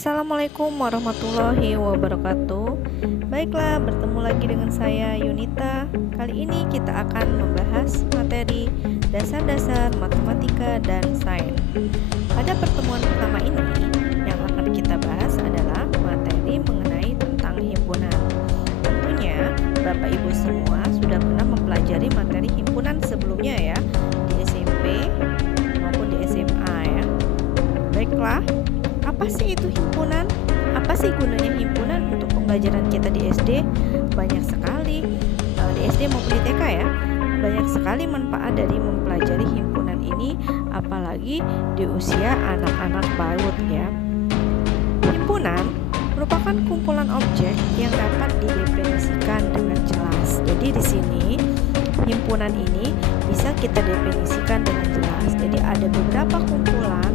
Assalamualaikum warahmatullahi wabarakatuh. Baiklah, bertemu lagi dengan saya Yunita. Kali ini kita akan membahas materi dasar-dasar matematika dan sains. Pada pertemuan pertama ini, yang akan kita bahas adalah materi mengenai tentang himpunan. Tentunya, Bapak Ibu semua sudah pernah mempelajari materi himpunan sebelumnya ya, di SMP maupun di SMA ya. Baiklah, apa sih itu himpunan? Apa sih gunanya himpunan untuk pembelajaran kita di SD? Banyak sekali, di SD maupun di TK ya. Banyak sekali manfaat dari mempelajari himpunan ini, apalagi di usia anak-anak PAUD ya. Himpunan merupakan kumpulan objek yang dapat didefinisikan dengan jelas. Jadi di sini himpunan ini bisa kita definisikan dengan jelas. Jadi ada beberapa kumpulan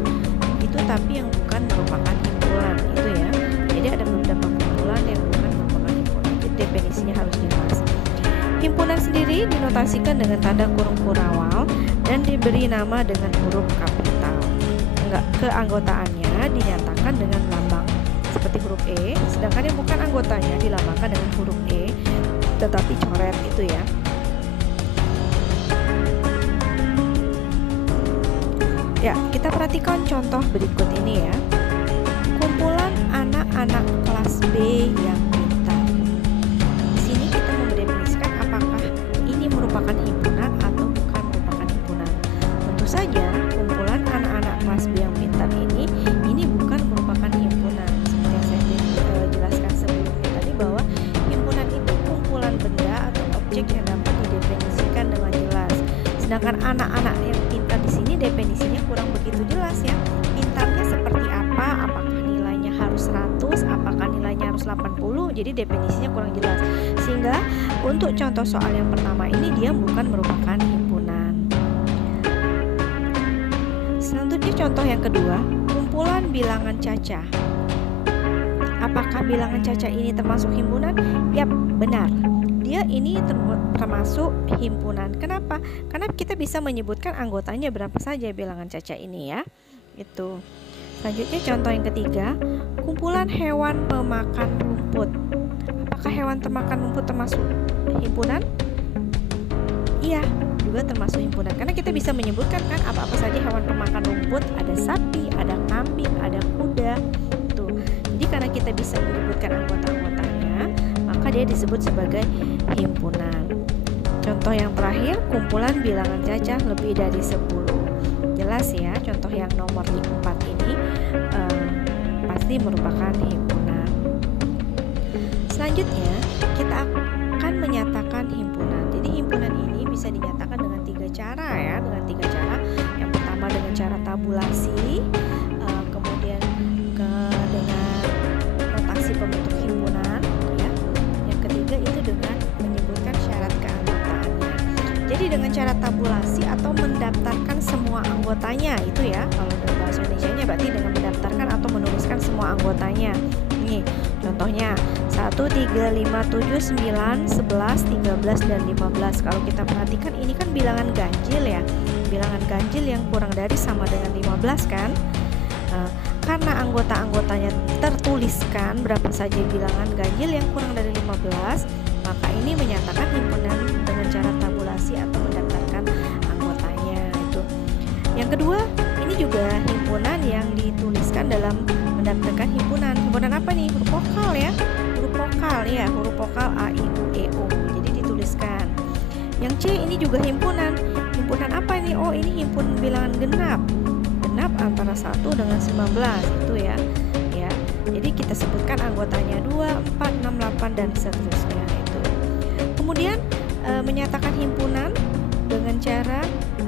itu tapi yang bukan merupakan himpunan itu ya. Jadi ada beberapa kumpulan yang bukan merupakan himpunan. Jadi definisinya harus jelas. Himpunan sendiri dinotasikan dengan tanda kurung kurawal dan diberi nama dengan huruf kapital. Keanggotaannya dinyatakan dengan lambang seperti huruf E, sedangkan yang bukan anggotanya dilambangkan dengan huruf E tetapi coret itu ya. Ya, kita perhatikan contoh berikut ini ya. Kumpulan anak-anak kelas B yang pintar. Di sini kita mendefinisikan apakah ini merupakan himpunan atau bukan merupakan himpunan. Tentu saja, kumpulan anak-anak kelas B yang pintar ini bukan merupakan himpunan. Seperti yang saya jelaskan sebelumnya tadi bahwa himpunan itu kumpulan benda atau objek yang dapat didefinisikan dengan jelas. Sedangkan anak-anak yang pintar di sini definisinya kurang begitu jelas ya. Pintarnya seperti apa? Apakah nilainya harus 100? Apakah nilainya harus 80? Jadi definisinya kurang jelas. Sehingga untuk contoh soal yang pertama ini dia bukan merupakan himpunan. Selanjutnya contoh yang kedua, kumpulan bilangan cacah. Apakah bilangan cacah ini termasuk himpunan? Yap, benar. Dia ini termasuk himpunan. Kenapa? Karena kita bisa menyebutkan anggotanya berapa saja bilangan cacah ini ya. Itu. Selanjutnya contoh yang ketiga, kumpulan hewan pemakan rumput. Apakah hewan pemakan rumput termasuk himpunan? Iya, juga termasuk himpunan. Karena kita bisa menyebutkan kan apa-apa saja hewan pemakan rumput. Ada sapi, ada kambing, ada kuda. Tuh. Jadi karena kita bisa menyebutkan anggota-anggotanya, maka dia disebut sebagai himpunan. Contoh yang terakhir, kumpulan bilangan cacah lebih dari 10. Jelas ya, contoh yang nomor 4 ini pasti merupakan himpunan. Selanjutnya, kita akan menyatakan himpunan. Jadi himpunan ini bisa dinyatakan dengan 3 cara ya, dengan 3 cara. Yang pertama dengan cara tabulasi, kemudian dengan notasi pembentuk himpunan ya. Yang ketiga itu dengan menyebutkan syarat keanggotaannya. Jadi dengan cara tabulasi atau mendaftarkan semua anggotanya itu ya. Kalau dalam bahasa Indonesianya berarti dengan mendaftarkan atau menuliskan semua anggotanya. Nih, contohnya 1, 3, 5, 7, 9, 11, 13 dan 15. Kalau kita perhatikan ini kan bilangan ganjil ya. Bilangan ganjil yang kurang dari sama dengan 15 kan? Karena anggota-anggotanya tertuliskan berapa saja bilangan ganjil yang kurang dari 15, maka ini menyatakan himpunan dengan cara tabulasi atau mendaftarkan anggotanya itu. Yang kedua, ini juga himpunan yang dituliskan dalam mendaftarkan himpunan. Himpunan apa nih? Huruf vokal ya. Huruf vokal ya, huruf vokal A, I, U, E, O. Jadi dituliskan. Yang C ini juga himpunan. Himpunan apa nih? Oh, ini himpunan bilangan genap. Genap antara 1 dengan 19 itu ya. Ya. Jadi kita sebutkan anggotanya 2, 4, 6, 8 dan seterusnya itu. Kemudian menyatakan himpunan dengan cara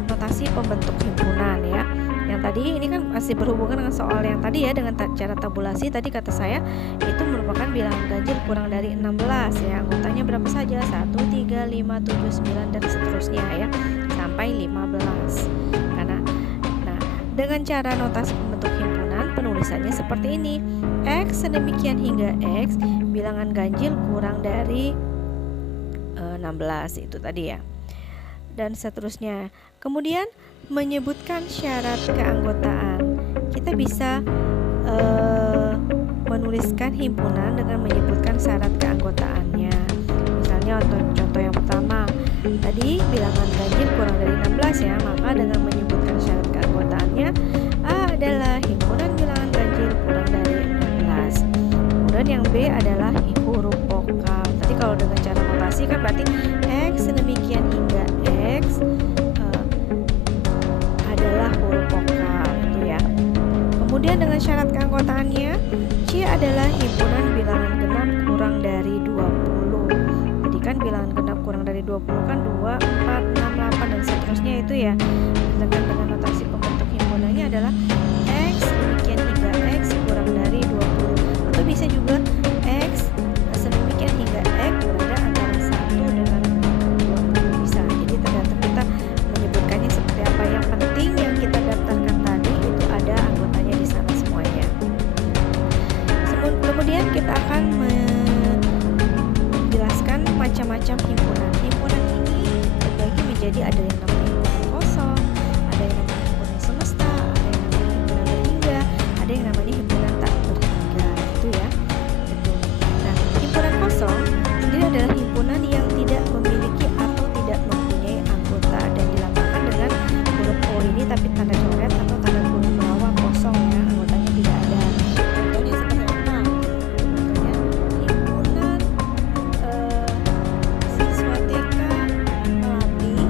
notasi pembentuk himpunan ya. Yang tadi ini kan masih berhubungan dengan soal yang tadi ya, dengan cara tabulasi tadi kata saya itu merupakan bilangan ganjil kurang dari 16 ya. Anggotanya berapa saja? 1, 3, 5, 7, 9 dan seterusnya ya. Sampai 15. Dengan cara notasi pembentuk himpunan, penulisannya seperti ini. X sedemikian hingga X, bilangan ganjil kurang dari 16 itu tadi ya. Dan seterusnya. Kemudian menyebutkan syarat keanggotaan. Kita bisa menuliskan himpunan dengan menyebutkan syarat keanggotaannya. Misalnya contoh yang pertama, tadi bilangan ganjil kurang dari 16 ya, maka dengan menyebutkan syarat keanggotaannya, A adalah himpunan bilangan ganjil kurang dari 16. Kemudian yang B adalah huruf vokal. Tadi kalau dengan cara notasi kan berarti X sedemikian hingga X adalah huruf vokal itu ya. Kemudian dengan syarat keanggotaannya, C adalah himpunan bilangan genap kurang dari 20. Jadi kan bilangan genap kurang dari 20 kan 2, 4, 6, 8 dan seterusnya itu ya. Sedangkan dengan notasi pembentuk himpunannya adalah X sedemikian hingga X kurang dari 20. Atau bisa juga X sedemikian hingga X berada antara 1 dengan 20 bisa. Jadi tergantung kita menyebutkannya seperti apa. Yang penting yang kita daftarkan tadi itu ada anggotanya di sana semuanya. Kemudian kita akan menjelaskan macam-macam himpunan. Himpunan ini terbagi menjadi ada yang namanya himpunan kosong, ada yang namanya himpunan semesta, ada yang namanya himpunan berhingga, ada yang namanya himpunan tak berhingga. Itu ya. Itu. Nah, himpunan kosong sendiri adalah himpunan yang tidak memiliki atau tidak mempunyai anggota dan dilambangkan dengan huruf O ini tapi tanda coret atau tanda kurung bawah kosong ya, anggotanya tidak ada. Contohnya seperti apa? Contohnya himpunan siswa TK pelatih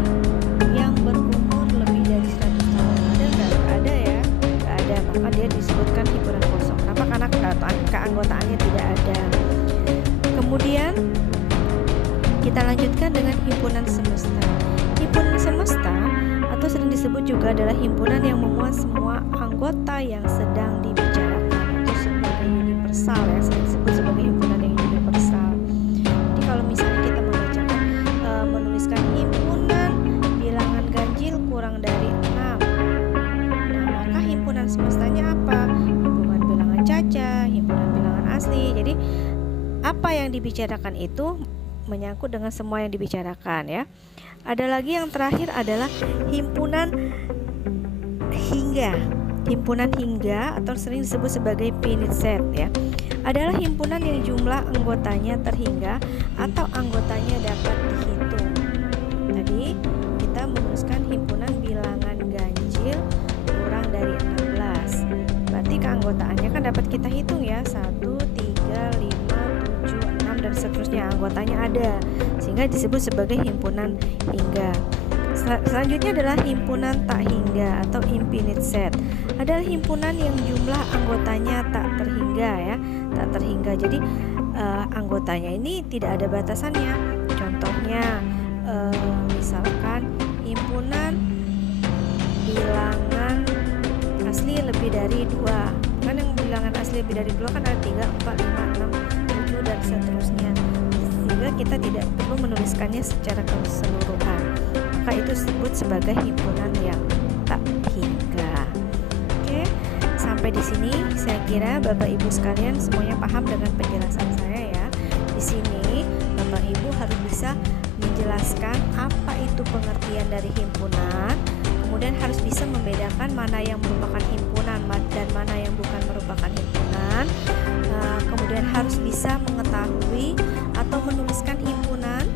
yang berumur lebih dari 100 tahun. Ada nggak? Ada ya? Nggak ada, maka dia disebutkan himpunan kosong. Kenapa? Karena keanggotaannya tidak ada. Kemudian kita lanjutkan dengan himpunan semesta. Himpunan semesta atau sering disebut juga adalah himpunan yang memuat semua anggota yang sedang dibicarakan atau sebagai universal ya, sering disebut sebagai himpunan yang universal. Jadi kalau misalnya kita membacakan menuliskan himpunan bilangan ganjil kurang dari 6, nah maka himpunan semestanya apa? Himpunan bilangan caca, himpunan bilangan asli. Jadi apa yang dibicarakan itu menyangkut dengan semua yang dibicarakan ya. Ada lagi yang terakhir adalah himpunan hingga. Himpunan hingga atau sering disebut sebagai finite set ya, adalah himpunan yang jumlah anggotanya terhingga atau anggotanya dapat dihitung. Tadi kita menuliskan himpunan bilangan ganjil kurang dari 16. Berarti keanggotaannya kan dapat kita hitung ya, 1, 3, 5, 7, 6 dan seterusnya, anggotanya ada sehingga disebut sebagai himpunan hingga. Selanjutnya adalah himpunan tak hingga atau infinite set. Adalah himpunan yang jumlah anggotanya tak terhingga ya, tak terhingga. Jadi anggotanya ini tidak ada batasannya. Contohnya misalkan himpunan bilangan asli lebih dari 2. Kan yang bilangan asli lebih dari 2 kan ada 3, 4, 5, 6, 7 dan seterusnya. Sehingga kita tidak perlu menuliskannya secara keseluruhan. Maka itu disebut sebagai himpunan yang tak hingga. Oke, sampai di sini saya kira Bapak Ibu sekalian semuanya paham dengan penjelasan saya ya. Di sini Bapak Ibu harus bisa menjelaskan apa itu pengertian dari himpunan, kemudian harus bisa membedakan mana yang merupakan himpunan dan mana yang bukan merupakan himpunan. Kemudian harus bisa mengetahui atau menuliskan himpunan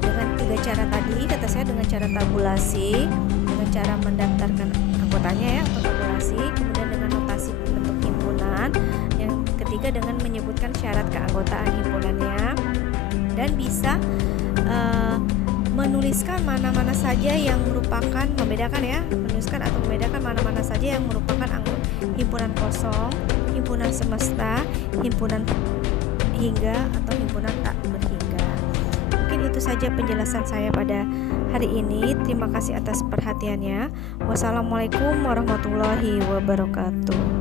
dengan 3 cara tadi, kata saya, dengan cara tabulasi, dengan cara mendaftarkan anggotanya ya atau tabulasi, kemudian dengan notasi bentuk himpunan, yang ketiga dengan menyebutkan syarat keanggotaan himpunannya, dan bisa menuliskan mana-mana saja yang merupakan, membedakan ya, menuliskan atau membedakan mana-mana saja yang merupakan himpunan kosong, himpunan semesta, himpunan hingga atau himpunan tak berhingga. Mungkin itu saja penjelasan saya pada hari ini. Terima kasih atas perhatiannya. Wassalamualaikum warahmatullahi wabarakatuh.